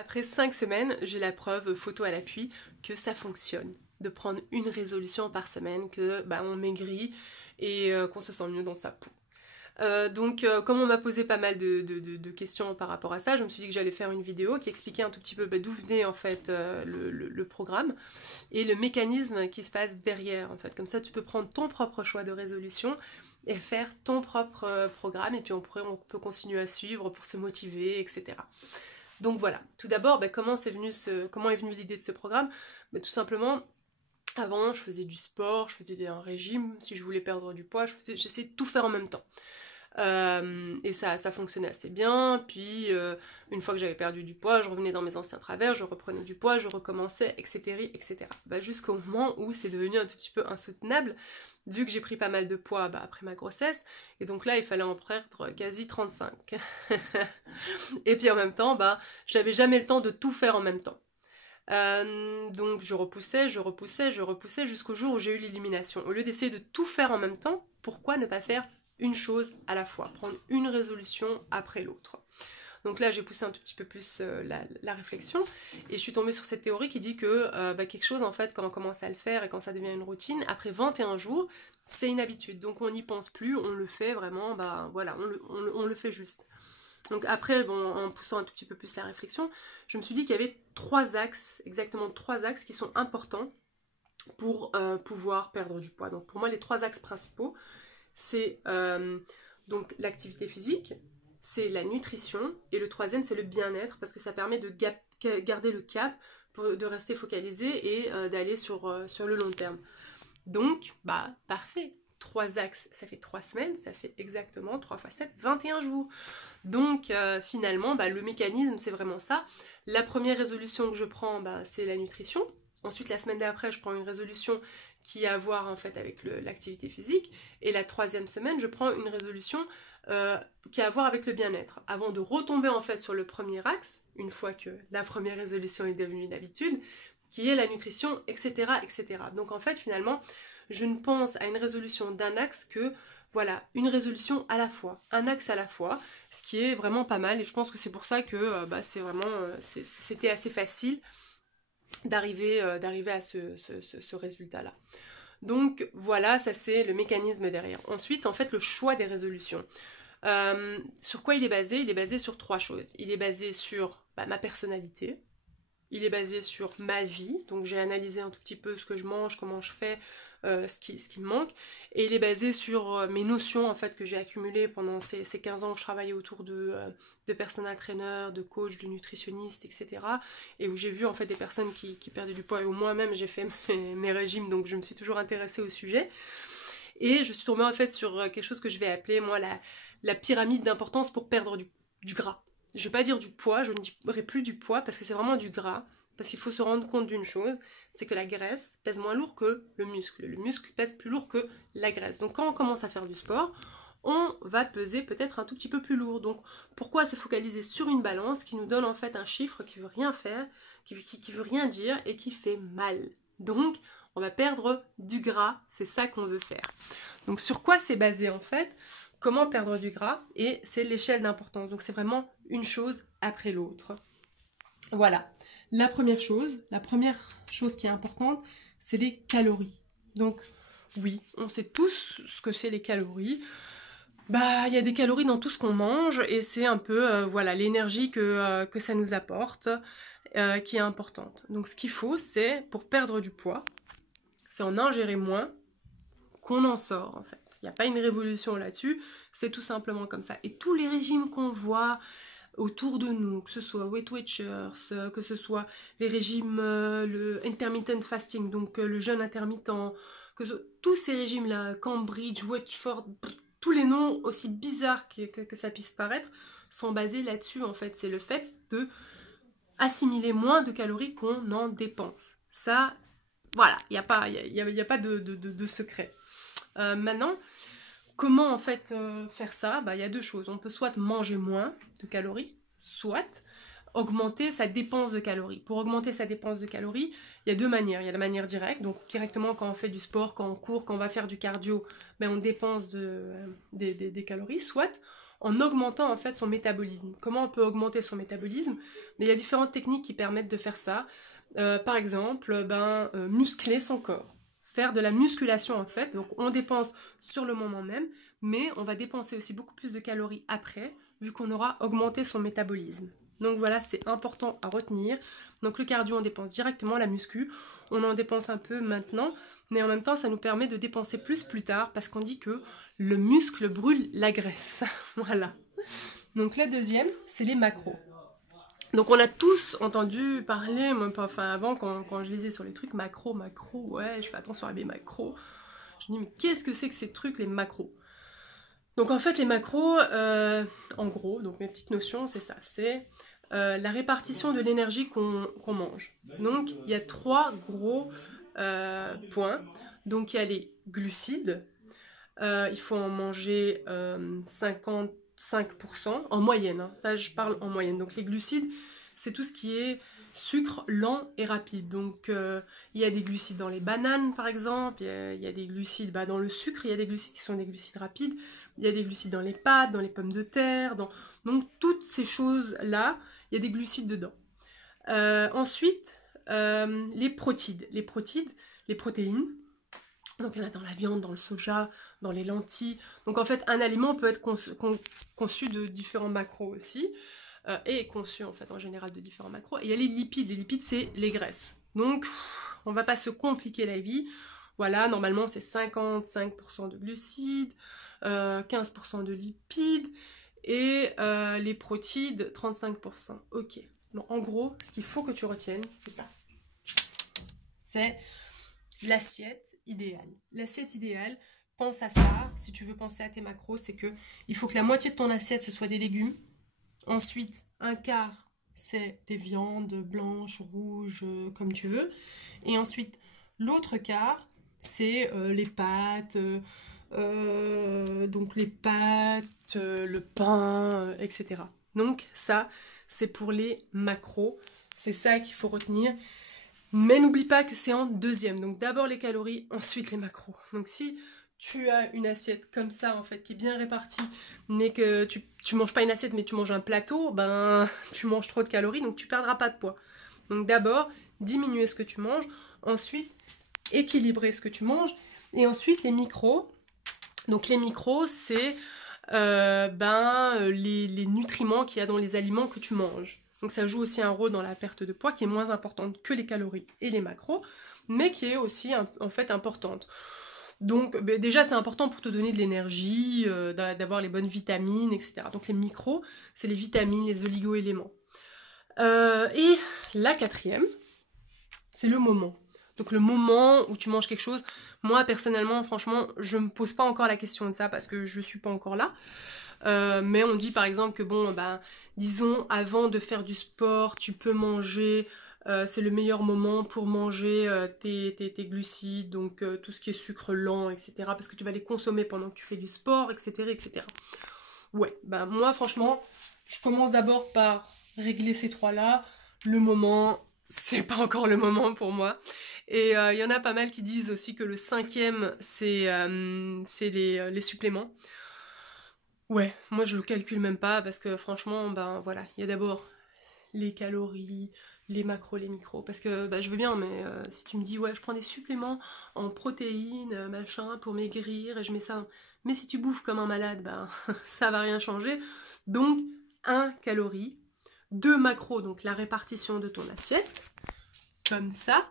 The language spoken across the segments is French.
Après 5 semaines, j'ai la preuve photo à l'appui que ça fonctionne. De prendre une résolution par semaine, que on maigrit et qu'on se sent mieux dans sa peau. Comme on m'a posé pas mal de questions par rapport à ça, je me suis dit que j'allais faire une vidéo qui expliquait un tout petit peu d'où venait en fait le programme et le mécanisme qui se passe derrière en fait. Comme ça, tu peux prendre ton propre choix de résolution et faire ton propre programme et puis on peut continuer à suivre pour se motiver, etc. Donc voilà, tout d'abord, comment est venue l'idée de ce programme? Tout simplement, avant, je faisais du sport, je faisais un régime, si je voulais perdre du poids, j'essayais de tout faire en même temps. Et ça fonctionnait assez bien, puis une fois que j'avais perdu du poids, je revenais dans mes anciens travers, je reprenais du poids, je recommençais, etc. etc. Jusqu'au moment où c'est devenu un tout petit peu insoutenable, vu que j'ai pris pas mal de poids après ma grossesse, et donc là il fallait en perdre quasi 35. Et puis en même temps, j'avais jamais le temps de tout faire en même temps. Donc je repoussais jusqu'au jour où j'ai eu l'élimination. Au lieu d'essayer de tout faire en même temps, pourquoi ne pas faire une chose à la fois, prendre une résolution après l'autre? Donc là j'ai poussé un tout petit peu plus la réflexion et je suis tombée sur cette théorie qui dit que quelque chose en fait quand on commence à le faire et quand ça devient une routine, après 21 jours, c'est une habitude. Donc on n'y pense plus, on le fait vraiment, on le fait juste. Donc après, en poussant un tout petit peu plus la réflexion, je me suis dit qu'il y avait exactement trois axes qui sont importants pour pouvoir perdre du poids. Donc pour moi, les 3 axes principaux, c'est donc l'activité physique, c'est la nutrition, et le troisième, c'est le bien-être, parce que ça permet de garder le cap, de rester focalisé et d'aller sur le long terme. Donc, parfait. 3 axes, ça fait 3 semaines, ça fait exactement 3 x 7, 21 jours. Donc finalement, le mécanisme, c'est vraiment ça. La première résolution que je prends, c'est la nutrition. Ensuite, la semaine d'après, je prends une résolution qui a à voir en fait avec l'activité physique. Et la 3e semaine, je prends une résolution qui a à voir avec le bien-être. Avant de retomber en fait sur le premier axe, une fois que la première résolution est devenue une habitude, qui est la nutrition, etc., etc. Donc en fait, finalement, je ne pense à une résolution d'un axe que, voilà, une résolution à la fois, un axe à la fois, ce qui est vraiment pas mal, et je pense que c'est pour ça que c'était assez facile d'arriver à ce résultat-là. Donc voilà, ça c'est le mécanisme derrière. Ensuite, en fait, le choix des résolutions. Sur quoi il est basé? Il est basé sur 3 choses. Il est basé sur ma personnalité, il est basé sur ma vie, donc j'ai analysé un tout petit peu ce que je mange, comment je fais, ce qui me manque, et il est basé sur mes notions en fait que j'ai accumulées pendant ces 15 ans où je travaillais autour de personal trainer, de coach, de nutritionniste, etc. Et où j'ai vu en fait des personnes qui perdaient du poids, et où moi-même j'ai fait mes régimes, donc je me suis toujours intéressée au sujet. Et je suis tombée en fait sur quelque chose que je vais appeler moi la pyramide d'importance pour perdre du gras. Je vais pas dire du poids, je ne dirai plus du poids parce que c'est vraiment du gras. Parce qu'il faut se rendre compte d'une chose, c'est que la graisse pèse moins lourd que le muscle. Le muscle pèse plus lourd que la graisse. Donc quand on commence à faire du sport, on va peser peut-être un tout petit peu plus lourd. Donc pourquoi se focaliser sur une balance qui nous donne en fait un chiffre qui veut rien faire, qui veut rien dire et qui fait mal. Donc on va perdre du gras, c'est ça qu'on veut faire. Donc sur quoi c'est basé en fait? Comment perdre du gras? Et c'est l'échelle d'importance. Donc c'est vraiment une chose après l'autre. Voilà. La première chose qui est importante, c'est les calories. Donc oui, on sait tous ce que c'est les calories. Il y a des calories dans tout ce qu'on mange et c'est un peu l'énergie que ça nous apporte qui est importante. Donc ce qu'il faut, c'est pour perdre du poids, c'est en ingérer moins qu'on en sort en fait. Il n'y a pas une révolution là-dessus, c'est tout simplement comme ça. Et tous les régimes qu'on voit autour de nous, que ce soit Weight Watchers, que ce soit les régimes, le intermittent fasting, donc le jeûne intermittent, tous ces régimes-là, Cambridge, Watford, tous les noms aussi bizarres que ça puisse paraître, sont basés là-dessus en fait. C'est le fait de assimiler moins de calories qu'on en dépense. Ça, voilà, il n'y a pas de secret. Maintenant, comment en fait faire ça? Il y a 2 choses. On peut soit manger moins de calories, soit augmenter sa dépense de calories. Pour augmenter sa dépense de calories, il y a 2 manières. Il y a la manière directe, donc directement quand on fait du sport, quand on court, quand on va faire du cardio, on dépense des calories. Soit en augmentant en fait son métabolisme. Comment on peut augmenter son métabolisme? Mais il y a différentes techniques qui permettent de faire ça. Par exemple, muscler son corps. Faire de la musculation en fait, donc on dépense sur le moment même, mais on va dépenser aussi beaucoup plus de calories après, vu qu'on aura augmenté son métabolisme. Donc voilà, c'est important à retenir. Donc le cardio, on dépense directement, la muscu, on en dépense un peu maintenant, mais en même temps, ça nous permet de dépenser plus tard, parce qu'on dit que le muscle brûle la graisse. Voilà. Donc la deuxième, c'est les macros. Donc on a tous entendu parler, même pas, enfin avant quand je lisais sur les trucs macro, ouais, je fais attention à mes macros. Je me dis mais qu'est-ce que c'est que ces trucs, les macros? Donc en fait les macros, en gros, donc mes petites notions, c'est ça, c'est la répartition de l'énergie qu'on mange. Donc il y a 3 gros points. Donc il y a les glucides, il faut en manger 55% en moyenne, hein. Ça je parle en moyenne. Donc les glucides, c'est tout ce qui est sucre lent et rapide. Donc il y a des glucides dans les bananes par exemple, il y a des glucides dans le sucre, il y a des glucides qui sont des glucides rapides, il y a des glucides dans les pâtes, dans les pommes de terre, donc toutes ces choses-là, il y a des glucides dedans. Ensuite, les protides, les protéines. Donc il y en a dans la viande, dans le soja, dans les lentilles. Donc en fait, un aliment peut être conçu de différents macros aussi, et conçu en fait en général de différents macros. Et il y a les lipides. Les lipides, c'est les graisses. Donc on va pas se compliquer la vie. Voilà, normalement c'est 55% de glucides, 15% de lipides, et les protides, 35%. Ok. Bon, en gros, ce qu'il faut que tu retiennes, c'est ça. C'est l'assiette idéale. L'assiette idéale, pense à ça. Si tu veux penser à tes macros, c'est que il faut que la moitié de ton assiette, ce soit des légumes. Ensuite, un quart, c'est des viandes blanches, rouges, comme tu veux. Et ensuite, l'autre quart, c'est les pâtes, donc les pâtes, le pain, etc. Donc ça, c'est pour les macros. C'est ça qu'il faut retenir. Mais n'oublie pas que c'est en deuxième. Donc d'abord les calories, ensuite les macros. Donc si tu as une assiette comme ça en fait qui est bien répartie, mais que tu manges pas une assiette mais tu manges un plateau, ben tu manges trop de calories donc tu perdras pas de poids. Donc d'abord diminuer ce que tu manges, ensuite équilibrer ce que tu manges, et ensuite les micros. Donc les micros, c'est les nutriments qu'il y a dans les aliments que tu manges. Donc ça joue aussi un rôle dans la perte de poids qui est moins importante que les calories et les macros, mais qui est aussi en fait importante. Donc déjà c'est important pour te donner de l'énergie, d'avoir les bonnes vitamines, etc. Donc les micros, c'est les vitamines, les oligo-éléments. Et la quatrième, c'est le moment. Donc le moment où tu manges quelque chose, moi personnellement, franchement, je me pose pas encore la question de ça parce que je suis pas encore là. Mais on dit par exemple que bon, disons avant de faire du sport, tu peux manger, c'est le meilleur moment pour manger tes glucides, donc tout ce qui est sucre lent, etc. Parce que tu vas les consommer pendant que tu fais du sport, etc., etc. Ouais, moi franchement, je commence d'abord par régler ces trois-là. Le moment, c'est pas encore le moment pour moi. Et il y en a pas mal qui disent aussi que le cinquième, c'est les suppléments. Ouais, moi je le calcule même pas parce que franchement, voilà, il y a d'abord les calories, les macros, les micros. Parce que je veux bien, mais si tu me dis ouais, je prends des suppléments en protéines, machin, pour maigrir et je mets ça. Mais si tu bouffes comme un malade, ça va rien changer. Donc 1 calorie, 2 macros, donc la répartition de ton assiette, comme ça,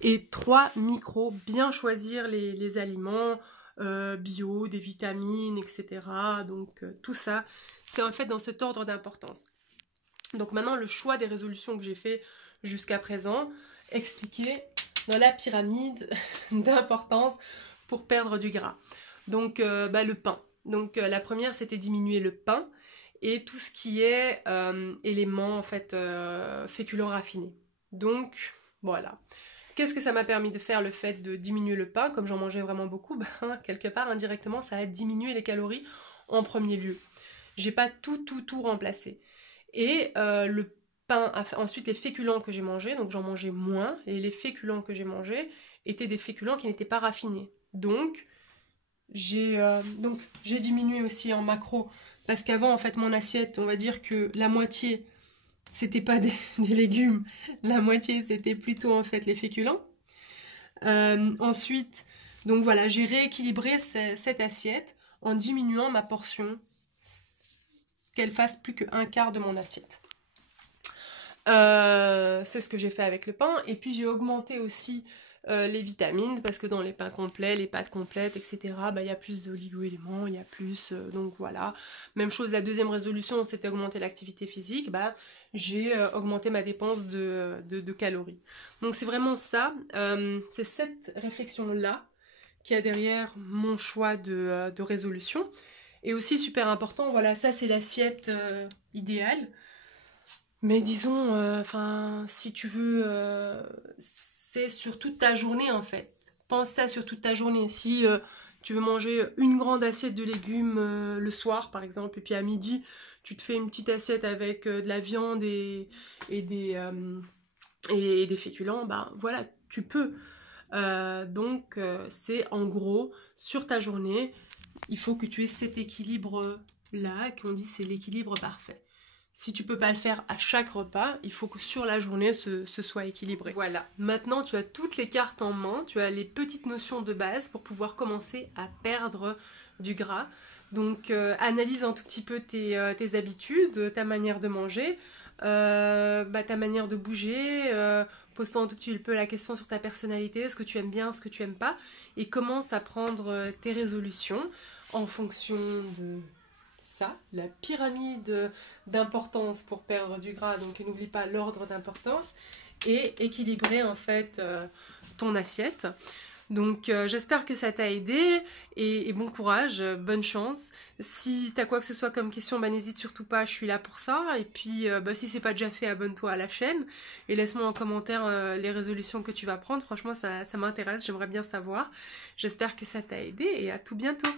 et 3 micros, bien choisir les aliments. Bio, des vitamines, etc. Donc tout ça, c'est en fait dans cet ordre d'importance. Donc maintenant, le choix des résolutions que j'ai fait jusqu'à présent, expliqué dans la pyramide d'importance pour perdre du gras. Donc le pain. Donc la première, c'était diminuer le pain et tout ce qui est éléments en fait féculents raffinés. Donc voilà. Qu'est-ce que ça m'a permis de faire, le fait de diminuer le pain? Comme j'en mangeais vraiment beaucoup, quelque part, indirectement, ça a diminué les calories en premier lieu. J'ai pas tout remplacé. Et le pain, ensuite les féculents que j'ai mangés, donc j'en mangeais moins, et les féculents que j'ai mangés étaient des féculents qui n'étaient pas raffinés. Donc j'ai diminué aussi en macro parce qu'avant en fait mon assiette, on va dire que la moitié c'était pas des légumes, la moitié c'était plutôt en fait les féculents. Ensuite, donc voilà, j'ai rééquilibré cette assiette en diminuant ma portion, qu'elle fasse plus qu'un quart de mon assiette. C'est ce que j'ai fait avec le pain. Et puis j'ai augmenté aussi les vitamines, parce que dans les pains complets, les pâtes complètes, etc., bah, y a plus d'oligo-éléments, il y a plus... donc voilà. Même chose, la deuxième résolution, c'était augmenter l'activité physique. Bah, j'ai augmenté ma dépense de calories. Donc c'est vraiment ça. C'est cette réflexion-là qui a derrière mon choix de résolution. Et aussi super important, voilà, ça c'est l'assiette idéale. Mais disons, enfin, si tu veux, c'est sur toute ta journée en fait. Pense ça sur toute ta journée. Si tu veux manger une grande assiette de légumes le soir par exemple, et puis à midi, tu te fais une petite assiette avec de la viande et des féculents, bah voilà, tu peux. Donc c'est en gros, sur ta journée, il faut que tu aies cet équilibre-là, qu'on dit c'est l'équilibre parfait. Si tu peux pas le faire à chaque repas, il faut que sur la journée ce soit équilibré. Voilà. Maintenant, tu as toutes les cartes en main, tu as les petites notions de base pour pouvoir commencer à perdre du gras. Donc, analyse un tout petit peu tes habitudes, ta manière de manger, ta manière de bouger, pose-toi un tout petit peu la question sur ta personnalité, ce que tu aimes bien, ce que tu aimes pas, et commence à prendre tes résolutions en fonction de ça, la pyramide d'importance pour perdre du gras, donc n'oublie pas l'ordre d'importance, et équilibrer en fait ton assiette. Donc j'espère que ça t'a aidé et bon courage, bonne chance. Si t'as quoi que ce soit comme question, bah n'hésite surtout pas, je suis là pour ça. Et puis si c'est pas déjà fait, abonne-toi à la chaîne et laisse-moi en commentaire les résolutions que tu vas prendre. Franchement ça m'intéresse, j'aimerais bien savoir. J'espère que ça t'a aidé et à tout bientôt.